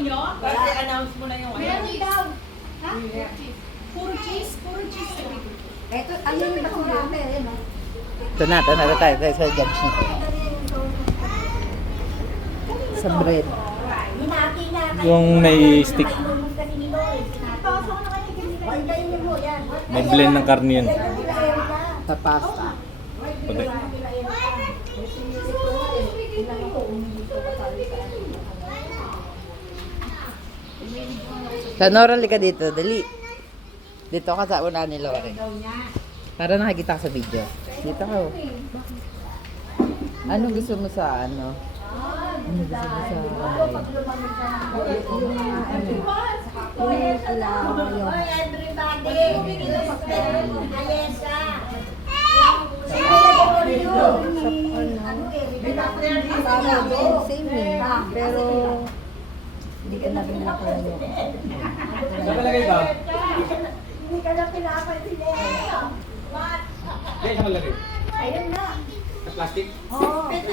ninyo? Kasi announce mo na yung Meron daw. Ha? Puro cheese? Puro cheese. Ito, ano yung basura? Meron, no? Ito na tayo sa judge nito. Sa bread. Hinati na. Yung may stick. May blend ng karne yun. Sa pasta. Puti. Sa Nora, ka dito. Dali. Dito ka sa una ni Lore. Para nakikita ka sa video. Dito ka. Oh. Anong gusto mo sa ano? Ano gusto mo sa Same eh. Pero hindi ka na rin nakalayo. Saan malagay ba? Hindi ka na pinapansin eh. Diyan siya malagay. Ayun na. Sa plastic? Oo. Dito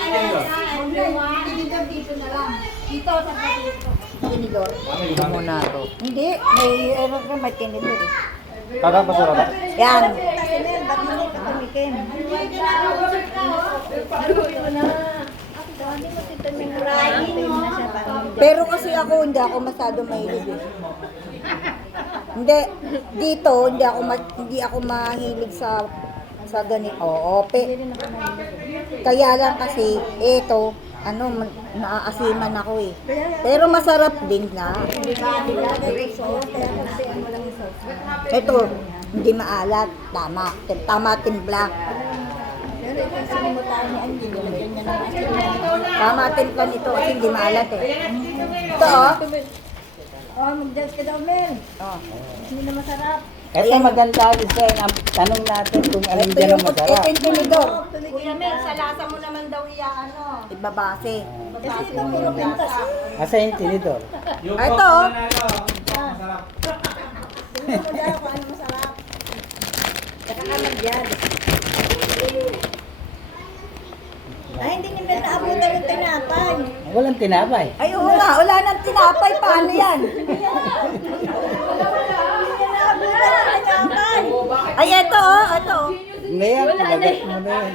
na lang. Dito sa dito. Tinidor. ito muna to? Hindi. May tinidor eh. Parang basura ba? Yan. Ba't mo ito tumikim? Pero kasi ako hindi ako masyado mahilig eh. Hindi dito hindi ako mahilig sa ganito. Oo, kaya lang kasi ito naaasiman ako eh. Pero masarap din na. Ito hindi maalat, tama timpla. Tama timpla nito kasi hindi maalat eh. Ito oh, mag-judge ka daw, Mel. Oh. Hindi na masarap. Ito maganda design. Ang tanong natin kung alin dyan ang masarap. Ito yung tinidor. Kuya Mel, sa lasa mo naman daw ibabase. Ibabase mo yung lasa. Asa yung tinidor? Ito. Masarap. Tingnan mo daw kung ano masarap. Saka ka mag-judge. Ay, hindi ni Mel naabutan yung tinapay. Walang tinapay. Ay, oo nga, wala nang tinapay. Paano yan? Ay, ito oh, ito oh. Hindi yan, pinagat mo na yan.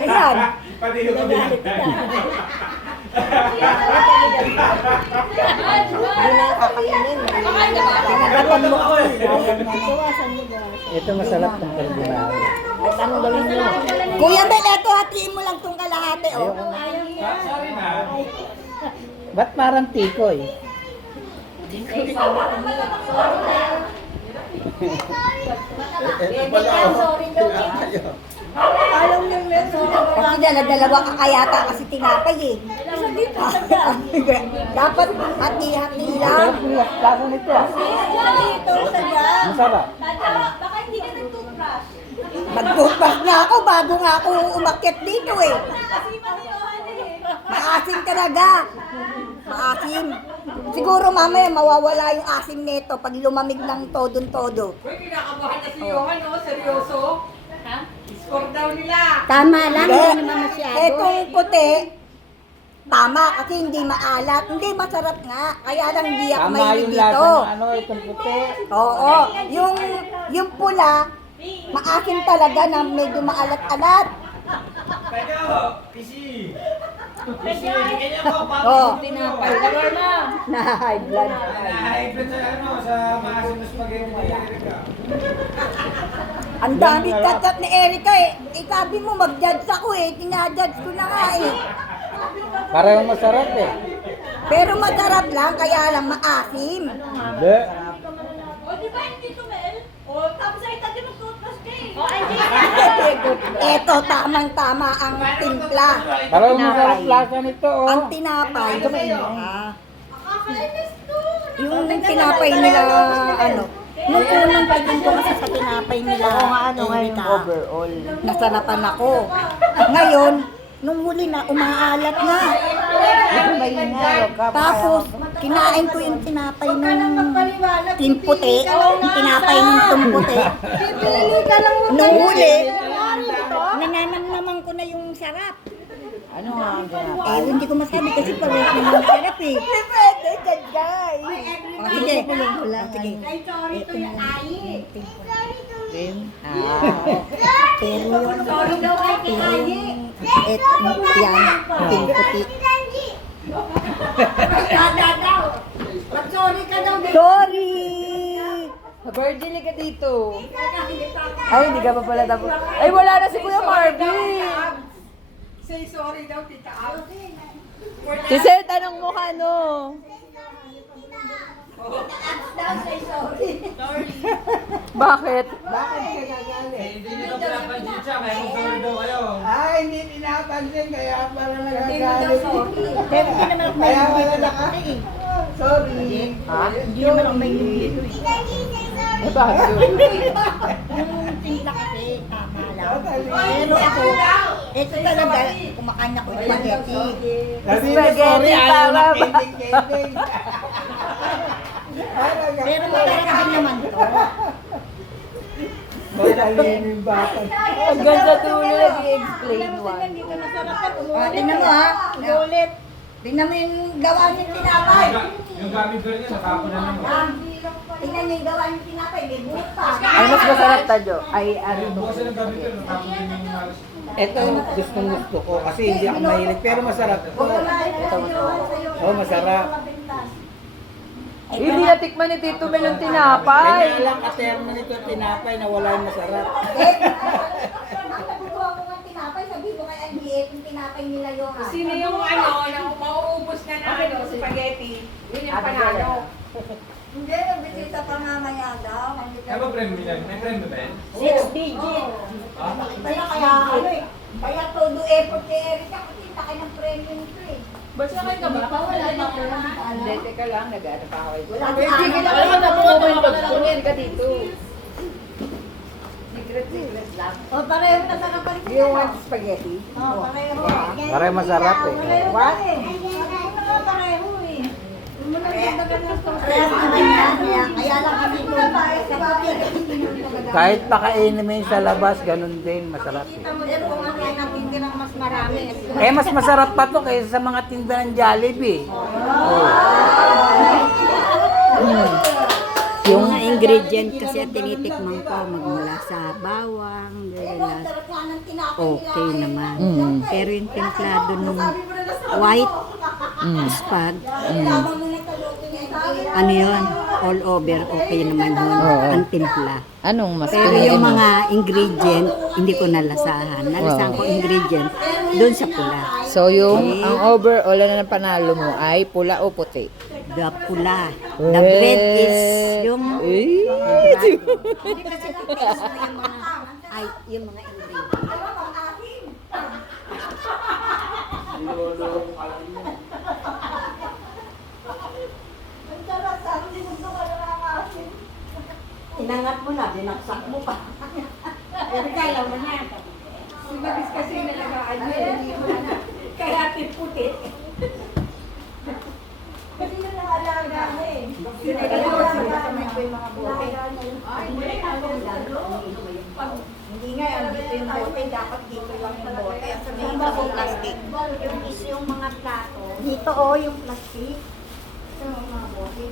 Ayan. Pati yung Hindi na kakainin. Pinagatan mo ako. Ito masarap ng carbonara. At anong gawin mo? Kuya Mel, ito hatiin mo lang itong kalahati oh. Sorry na. Ba't parang tikoy? Alam niyo Mel, kasi dala-dalawa ka kayata kasi tinapay eh. Dapat hati-hati lang. Lasa nito ah. Dito sa dyan. Masarap. Baka hindi ka nag-toothbrush. Mag-toothbrush na ako bago nga ako umakyat dito eh. Kasi maniyohan eh. Maasim talaga. Maasim. Siguro mamaya mawawala yung asim nito pag lumamig ng todo-todo. Uy, kinakabahan na si Johan, no? Seryoso? Ha? Score daw nila. Tama lang, hindi naman masyado. Etong puti, tama kasi hindi maalat. Hindi masarap nga. Kaya lang hindi ako Tama mahilig yung dito. lasa ng ano, itong puti. Oo. Yung pula, maasim talaga na medyo maalat-alat. Pisi. Oo. Tinapay. Tagal na. Na high blood. Nahaibit sa ano, sa maasim na spaghetti ni Erika. Ang dami katat ni Erika eh. Sabi mo mag-judge ako eh. Tinajudge ko na nga eh. Parang masarap eh. Pero masarap lang, kaya lang maasim. Hindi. O, di ba hindi to, Mel? O, tapos ay tagi mag-toothbrush ka eh. O, ay Eto, tamang-tama ang timpla. Parang masarap lasa nito Ang oh. tinapay. Kakainis to. Yung tinapay nila, ano, nung unang tingin ko kasi sa tinapay nila, Erika, Overall. nasarapan ako. Ngayon, nung huli na, umaalat na. Tapos, kinain ko yung tinapay ng timputi, tinapay ng tumputi. Nung huli, nananamnaman ko na yung sarap. Ano Ano nga ang ginagawa? Eh, hindi ko masabi kasi parehas naman masarap eh. Pwede, dyan guys. O, sige. O, sige. Din. Pero yung... Sorry daw kay Ayi. Yan, pink puti. Sorry ka daw. Sorry! Virgin ka dito. Ay, hindi ka pa pala tapos. Ay, wala na si Kuya Marvin. Say sorry daw, Tita Ab. Si Sir, tanong mo ka, no? Bakit? Bakit ka nagalit? Hindi nyo daw pinapansin siya, may sorry daw kayo. Ay, hindi pinapansin, kaya pala Sabi mo daw nagagalit. sorry. Pero hindi naman ako may Kaya pala dito naka... eh. Sorry. Ha? Hindi naman ako may dito eh. Eh, bakit? Yung timpla kasi, tama lang. Pero ako, ito talaga, kumakain ako ng spaghetti. Sabi mo Spaghetti sorry, ayaw para na ba? kending-kending. Pero masarap din naman to. Madalin yung bata. Ang ganda tuloy nag-i-explain one. Ah, tingnan mo ha. Ulit. Tingnan mo yung gawa niyong tinapay. Yung gamit ko rin yun, nakapon na naman. Ah, tingnan niyo yung gawa niyong tinapay. May butas. Ano mas masarap tayo? Ay, ano Ayun, to? bukas ng gamit ko, nakapon din yung halos. Ito gustong gusto ko kasi hindi ako mahilig pero masarap to. Oh, masarap. Hindi natikman ni Tito Mel ang tinapay. Kanya lang katerno nito tinapay na wala yung masarap. Eh, ang nagugawa ko ng tinapay, sabi ko kay Angie, yung tinapay nila yung Sino yung yung mauubos na spaghetti? Yun yung panalo. Hindi, nagbisita pa mamaya daw. Ano ba friend mo yan? May friend mo ba yan? 6 digit. Kaya kaya todo effort kay Erika kasi takay ng premium ito eh. Basta kayo ka ba? Wala na ako. Hindi, teka lang. Nag-ano pa ako. Wala Alam mo na po, tumingin ka dito. Secret lang. O, pareho na sa kapal. You want spaghetti? O, pareho. Pareho masarap eh. Pareho What? eh. Pareho eh. Pareho naman yan. Kaya lang kasi ito. Kahit pakainin mo yung sa labas, ganun din, masarap eh. Pero kung ano yan ang tindirang mas marami. Eh, mas masarap pa to kaysa sa mga tinda ng Jollibee. Yung mga ingredient kasi at tinitikman ko magmula sa bawang, Pero ang sarap nga ng tinapay nila. okay naman. Mm. Pero yung templado nung white spag, Lamang mo na kaluto niya. ano yun, all over, okay naman yun, Oo. ang timpla. Anong mas Pero yung mga ingredient, hindi ko nalasahan. Nalasahan ko ingredient doon sa pula. So yung ang overall na ng panalo mo ay pula o puti? The pula. The bread is yung Eh. hindi kasi na-taste mo yung mga, ay, yung mga ingredient. Ang sarap, sabi ni Gusto ka na asin. Inangat mo na, binaksak mo pa. Erika, alam mo na. Si Maris kasi nalagaan niya, hindi mo na. Kaya puti. Kasi yun ang alaga na eh. Hindi nga, dito yung bote, dapat dito lang yung bote. At sabihin mo sa plastic. Yung is yung mga plato. Dito yung plastic. Sa mga bote.